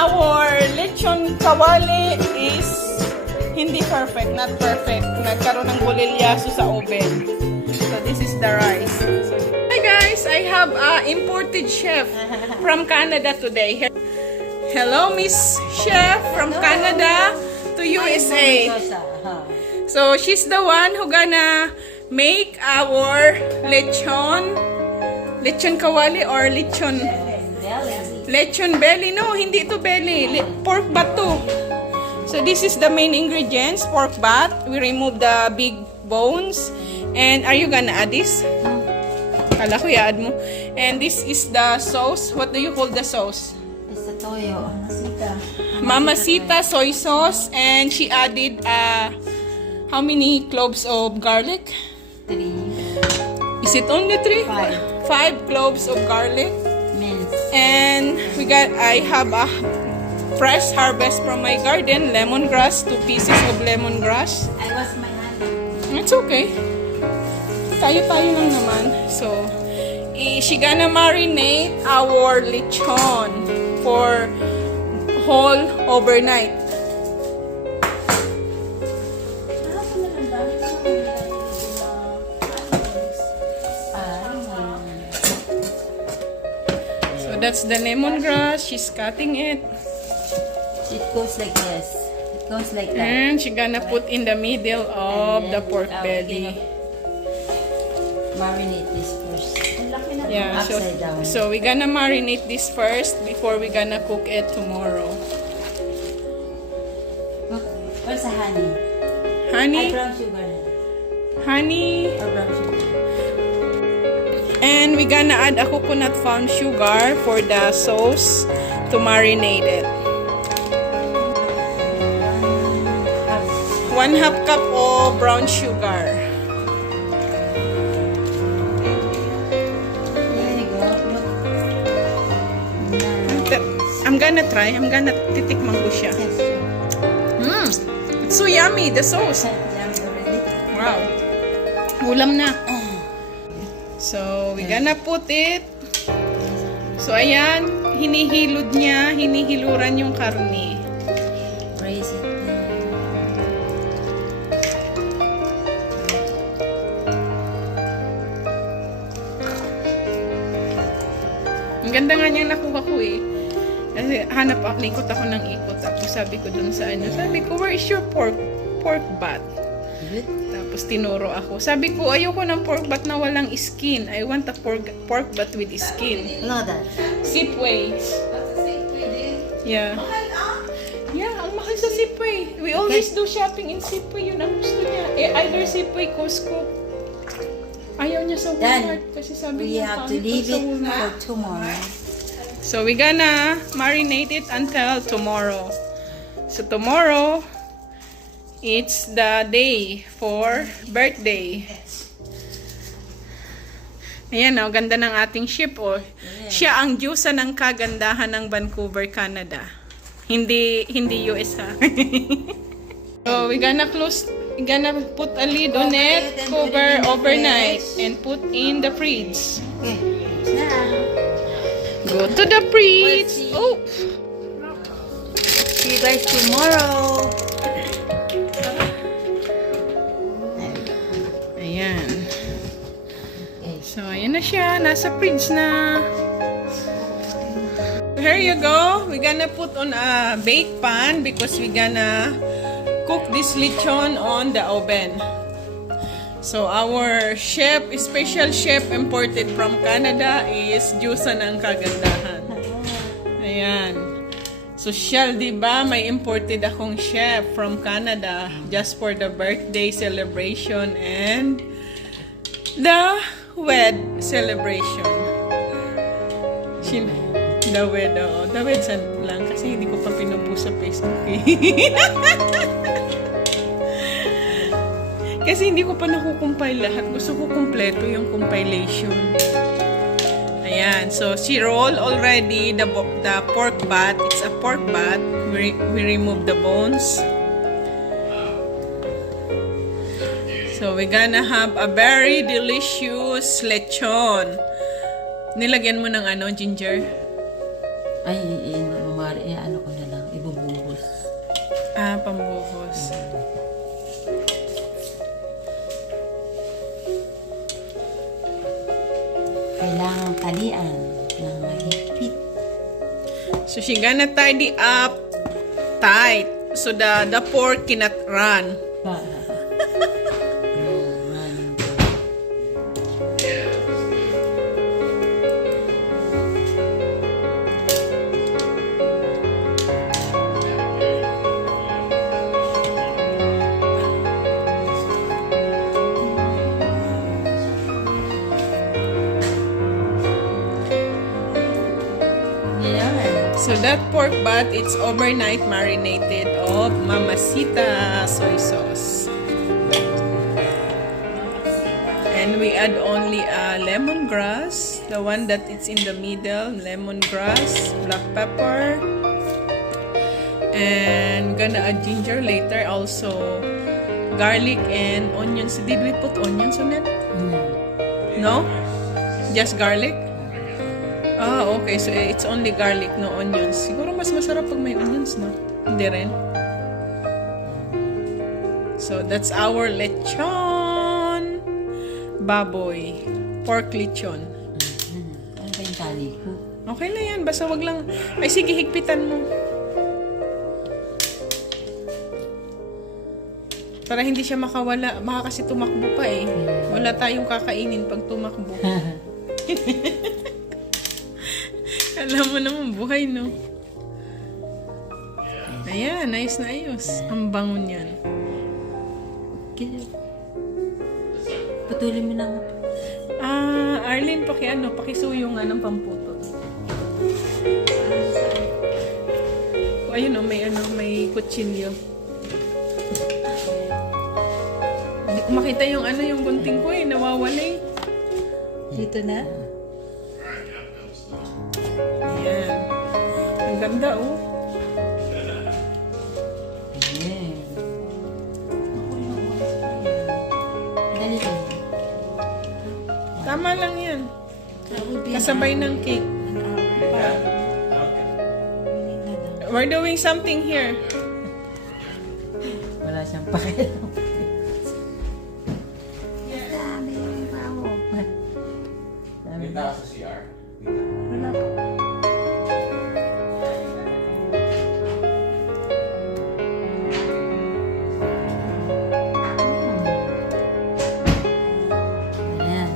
our lechon kawali is hindi perfect, not perfect. Nagkaroon ng bulilyaso sa oven. So this is the rice. Hi guys, I have a imported chef from Canada today. Hello, Miss Chef from Canada to USA. So she's the one who gonna make our lechon kawali or lechon belly. No, hindi ito belly. Pork butt to. So this is the main ingredients, pork butt. We remove the big bones. And are you gonna add this? Kala ko i-add mo. And this is the sauce. What do you call the sauce? It's a toyo. Mamacita soy sauce. And she added how many cloves of garlic? 3. Is it only 3? 5. 5 cloves of garlic. Mince. And I have a fresh harvest from my garden, lemongrass, 2 pieces of lemongrass. I was my hand. It's okay. Tayo-tayo lang naman. So, she gonna marinate our lechon for whole overnight. So, that's the lemongrass. She's cutting it. It goes like this. It goes like that. And she gonna put in the middle of the pork belly. Marinate this first. Yeah, Upside down. so we're gonna marinate this first before we're gonna cook it tomorrow. What's the honey? Honey, Brown sugar. honey, Or brown sugar. and we're gonna add a coconut farm sugar for the sauce to marinate it. 1/2 cup of brown sugar. There you go. Look. I'm gonna try. I'm gonna titikman ko siya. It's so yummy, the sauce. Wow. Ulam na. So, we're gonna put it. So, ayan. Hinihilod niya. Hinihiluran yung karne. Raise it. Ang ganda nga niyang nakuha ko eh. Kasi ikot ako ng ikot. Tapos sabi ko dun sa sabi ko, where is your pork butt? Good. Tapos tinuro ako. Sabi ko, ayoko ng pork butt na walang skin. I want a pork butt with skin. Look at that. Sipway. Yeah. Yeah, ang mahal sa Sipway. We always do shopping in Sipway. Yun ang gusto niya. Either Sipway, Costco. Ayaw niya sa Walmart. Kasi sabi We niya, have to pangit leave sa it Walmart. for tomorrow. So, we're gonna marinate it until tomorrow. So, tomorrow, it's the day for birthday. Ayan, oh, ganda ng ating ship, oh. Siya ang diyosa ng kagandahan ng Vancouver, Canada. Hindi US, ha? So, we're gonna put a lid on it, cover overnight, and put in the fridge. Okay. Now. Go to the fridge. Oh! See you guys tomorrow. Ayan. Okay. So, ayan na siya. Nasa fridge na. Here you go. We're gonna put on a bake pan because we're gonna cook this lechon on the oven. So, our special chef imported from Canada is Diyosa ng Kagandahan. Ayan. So, Shell, diba, may imported akong chef from Canada just for the birthday celebration and the wed celebration. The wed, oh. The wed lang kasi hindi ko pa pinupost sa Facebook eh. Kasi hindi ko pa nakukumpile lahat. Gusto ko kumpleto yung compilation. Ayan. So, she roll already the pork butt. It's a pork butt. We remove the bones. So, we're gonna have a very delicious lechon. Nilagyan mo ng ginger? Ay, ano ko na. Pambuhos. Kailangan talian ng mahigpit. So she gonna tidy up tight so the pork cannot run. So that pork butt, it's overnight marinated of Mamacita soy sauce. And we add only lemongrass, the one that it's in the middle, lemongrass, black pepper, and gonna add ginger later, also garlic and onions. Did we put onions on it? No? Just garlic? Ah, okay. So, it's only garlic, no onions. Siguro mas masarap pag may onions, no? Hindi rin. So, that's our lechon baboy. Pork lechon. Ano ba yung tali ko? Okay na yan. Basta wag lang... Ay, sige, higpitan mo. Para hindi siya makawala. Baka kasi tumakbo pa eh. Wala tayong kakainin pag tumakbo. Alam mo naman, buhay, no? Ayan, ayos na ayos. Ang bango niyan. Patuloy mo na nga. Arlene, pakisuyo nga ng pamputol. Ayun, may kutsilyo. Hindi ko makita yung yung gunting ko eh, nawawala eh. Dito na? Ayan. Ang ganda, oh. Ayan. Dali lang. Tama lang yan. Kasabay ng cake. We're doing something here. Wala siyang pakialam. Kita ka sa CR. Wala pa. Ayan.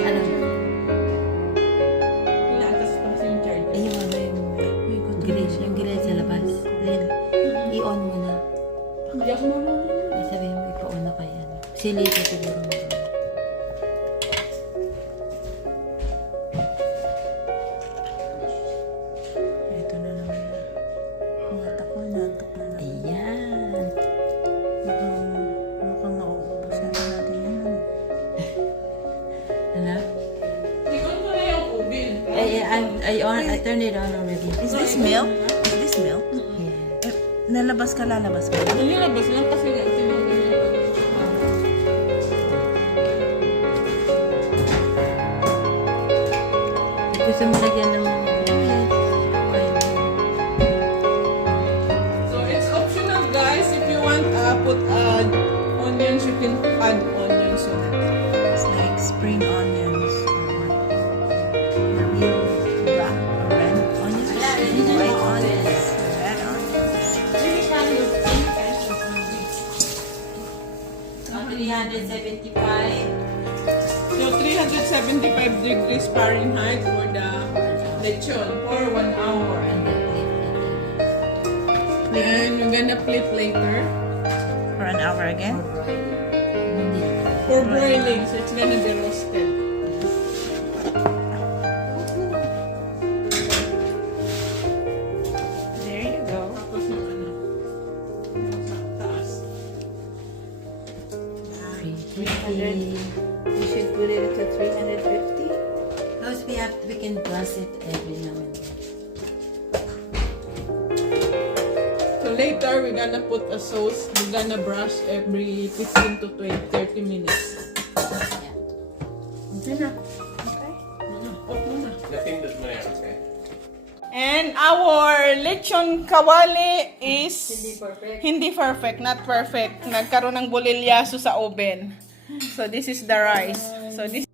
Ano? Ayun, ano yung grill sa labas. Then, i-on mo na. Ay, sabihin mo, ipa-on na kaya. Silito siguro mo. Ito na naman. Natak na. Ayan. Mukhang mauubusan na natin yan. Ano? Tingnan mo na yung ubin. I turned it on already. Is this milk? Is this milk? Yeah. Lalabas ka ba? Nilabas lang kasi nga tinanggal niya. Gusto mo lagyan ng So it's optional, guys. If you want put onions, you can add onions on it. It's like spring onions. The real black or red onions. White onions. Red onions. 375. So 375 degrees Fahrenheit for the lechon for 1 hour. And we're gonna flip later For an hour again? for broiling. So it's gonna be roasted. There you go. Tapos yung sa taas. 350. You should put it to 350. Because we can brush it every now and then. So later we're gonna put a sauce. We're gonna brush every 15 to 30 minutes. Yeah. Napindot mo na yan, okay? And our lechon kawali is hindi perfect, not perfect. Nagkaroon ng bolilyaso sa oven. So this is the rice. So this